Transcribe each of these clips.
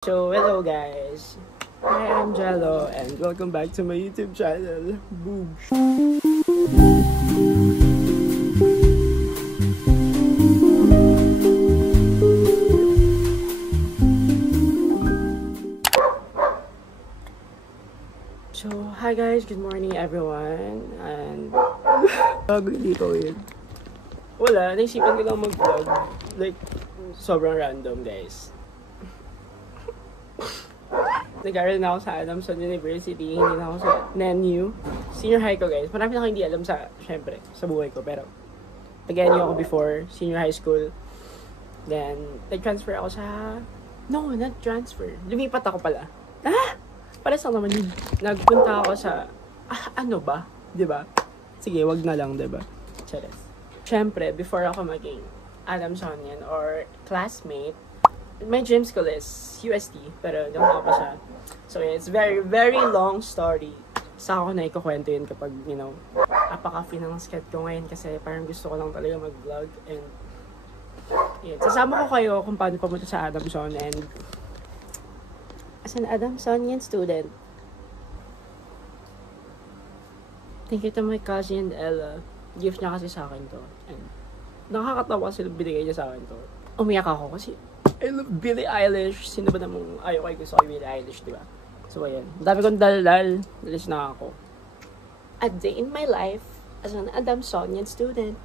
So, hello guys. I am Jello and welcome back to my YouTube channel. Boom. So, hi guys, good morning everyone. And bago dito yun. Wala, naisipan ko lang mag-vlog. Like, sobrang random guys. Nag-aaral na ako sa Adamson University, hindi na ako sa NENU. Senior high ko guys. Marami na ako hindi alam syempre, sa buhay ko. Pero, nag-NU ako before, senior high school. Then, nag-transfer ako sa... No, not transfer. Lumipat ako pala. Pares lang naman yun. Nagpunta ako sa... ano ba? Diba? Sige, wag na lang, diba? Chares. Syempre, before ako maging Adamsonian or classmate, my dream school is UST, pero hindi ako pa siya. So, it's very, very long story. Sa ako na ikukwento yun kapag, you know, apaka-finang-sket ko ngayon kasi parang gusto ko lang talaga mag-vlog. And, yun. Sasama ko kayo kung paano pumunta sa Adamson and as an Adamsonian student, thank you to my cousin Ella. Gift niya kasi sa akin to. And, nakakatawa kasi binigay niya sa akin to. Umiyak ako kasi I love Billie Eilish. Sino ba namang ayaw kayo gusto kay Billie Eilish, diba? So, ayan. Dami kong daldal. Dalis na ako. A day in my life as an Adamsonian student.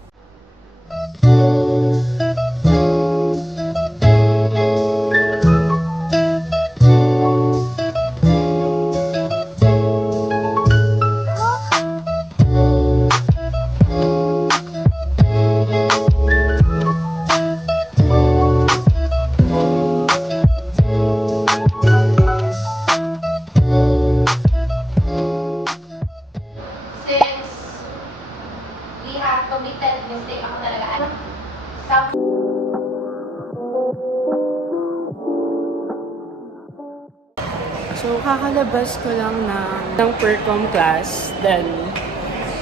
So, kakalabas ko lang ng Percom class. Then,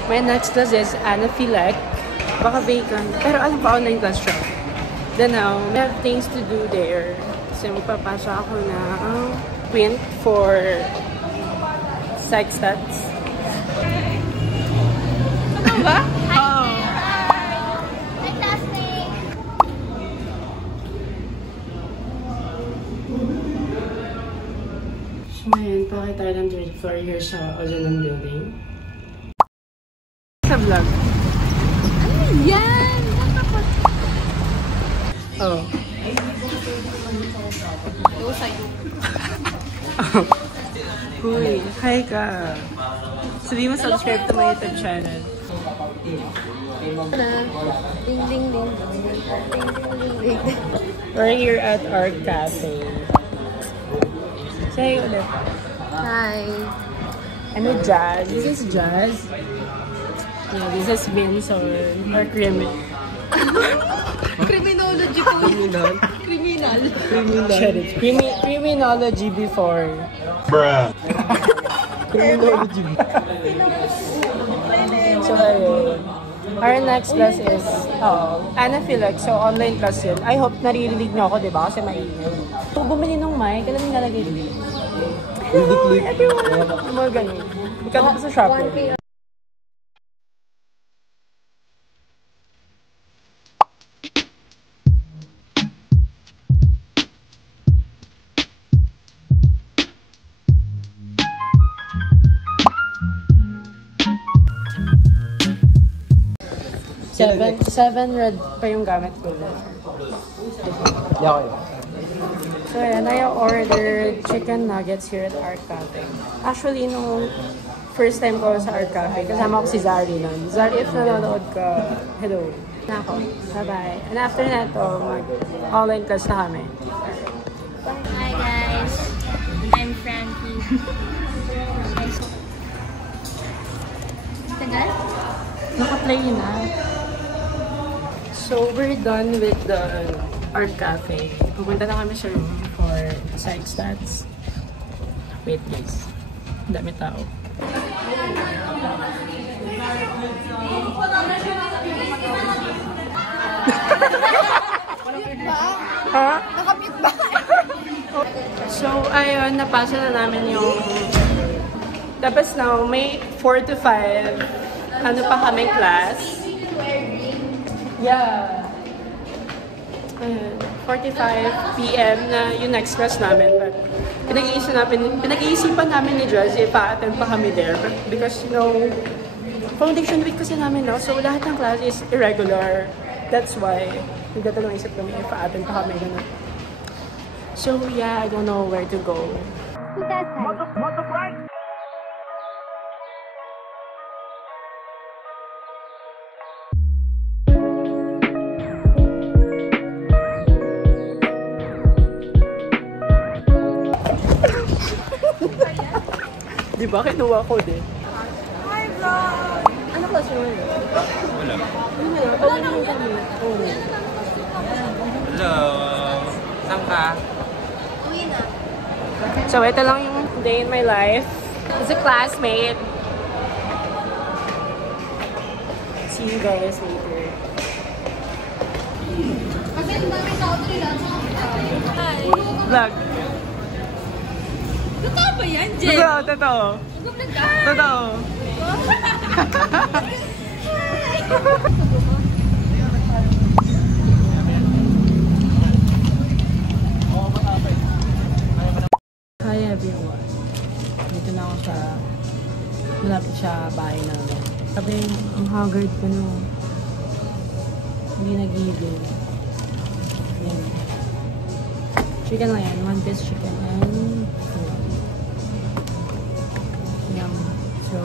my next class is Anaphylec. Baka vacant. Pero alam pa, online class siya. Then now, I have things to do there. Kasi magpapasa ako ng print for psych stats. Ano ba? Oo. So, ngayon, pakita tayo ng third floor here sa Ozanon Building. Sa vlog. Ano yan? Oh. Ito sa'yo. Uy, hi ka. Sabihin mo subscribe to my YouTube channel. Ding ding ding. Ding ding ding. We're here at our cafe. Say ulit. Hi. I'm with Jazz. This is Jazz. Yeah, this is Vince or Criminal. Criminology po. Criminal? Criminal. Criminology before. Bruh. Criminology. So, ayun. Our next class is Anaphylec. So, online class yun. I hope naririnig nyo ako, diba? Kasi maingay. So, bumili ng mic. Kailan yung nalagay dito? Hello, everyone! Mga ganun. Ikaw sa Shopee. Seven red pa yung gamit ko. Yeah, okay. So, ayan, I ordered chicken nuggets here at Art Cafe. Actually, nung first time ko sa Art Cafe, kasama ko si Zari nun. Zari, if nanonood ka, hello. Na ako. Bye-bye. And after that, mag-online class na kami. Hi guys. I'm Frankie. Tagal? Naka-play na. So, we're done with the Art Cafe. Pupunta na kami sa room for psych stats. Wait guys. Ang dami tao. Ha? Nakamute ba? So, ayun, napasa na namin yung... Tapos now, may 4 to 5. Ano pa kaming class? Yeah. 45 PM na yung next class namin. But pinag-iisipan namin ni Jazz if pa-attend pa kami there. But because, you know, foundation week kasi namin now. So, lahat ng class is irregular. That's why, nagdadalawang isip kami if pa-attend pa kami. Ganun. So, yeah, I don't know where to go. Di ba? Kinuha ko din. Hi, vlog! Ano class mo yun? Wala. Wala naman kami. Hello. Saan ka? Uwi na. So, ito lang yung day in my life. As a classmate. See you guys later. Vlog. Totoo ba yan, Jen? Totoo. Totoo. Hi everyone. Dito na ako sa malapit sa bahay namin. Sabi, ang haggard ko no. Hindi nag-ibig. Yan. Chicken lang yan. 1 piece chicken and yum. So,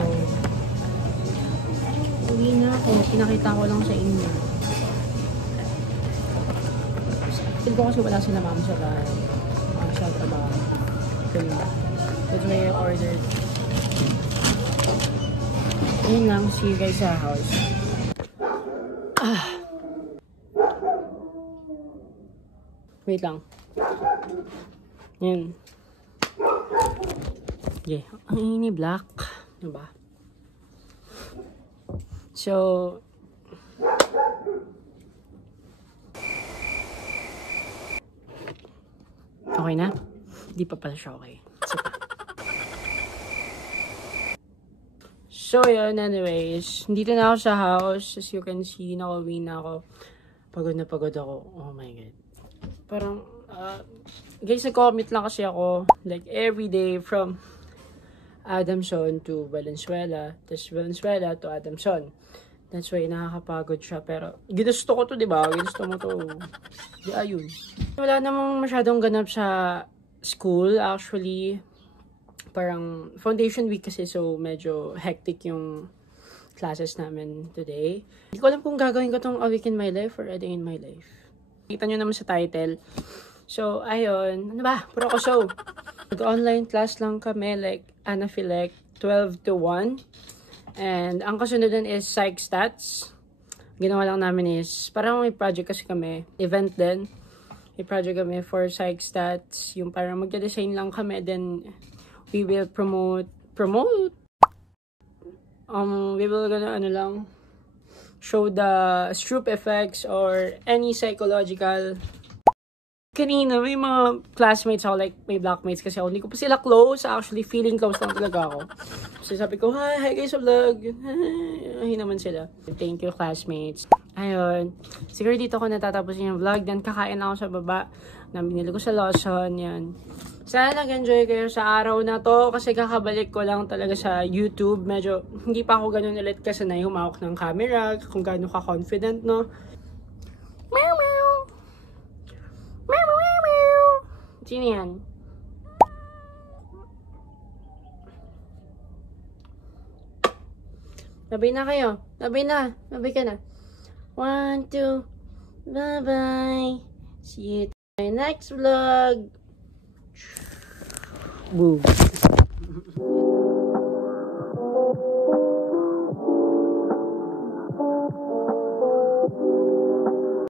uwi na ako. Pinakita ko lang sa inyo. Feel ko kasi wala sila ma'am sa bahay. Sa trabaho. That's why I ordered. Ayun lang. See you guys sa house. Wait lang. Yan. Yeah. Ang ini black. Diba? So, okay na? Di pa pala siya okay. So, yun. Anyways, dito na ako sa house. As you can see, nakauwi na ako. Pagod na pagod ako. Oh my God. Parang, guys, nag-commit lang kasi ako. Like, every day from Adamson to Valenzuela. Tapos Valenzuela to Adamson. That's why nakakapagod siya. Pero, ginusto ko to, di ba? Ginusto mo to. Di, ayun. Wala namang masyadong ganap sa school, actually. Parang foundation week kasi, so medyo hectic yung classes namin today. Hindi ko alam kung gagawin ko tong A Week in My Life or A Day in My Life. Kita nyo naman sa title. So, ayun. Ano ba? Puro ko show. Nag-online class lang kami, like, Anaphylec, 12 to 1. And, ang kasunod is Psych Stats. Ginawa lang namin is, parang may project kasi kami. Event din. May project kami for Psych Stats. Yung parang magde-design lang kami. Then, we will promote. We will gonna, show the Stroop effects or any psychological. Kanina, may mga classmates ako, like, may blackmates kasi ako. Hindi ko pa sila close. Actually, feeling close lang talaga ako. So, sabi ko, hi guys sa vlog. Ay naman sila. Thank you, classmates. Ayun. Siguro dito ko natatapos yung vlog. Then, kakain ako sa baba. Na binili ko sa Lawson. Yan. Sana nag-enjoy kayo sa araw na to. Kasi kakabalik ko lang talaga sa YouTube. Medyo, hindi pa ako ganun ulit kasanay humawak ng camera. Kung gaano ka-confident, no? Meow, meow. Meow, meow, meow. Sino yan? Labay na kayo. Labay na. Labay ka na. 1, 2. Bye-bye. See you in my next vlog. Boom.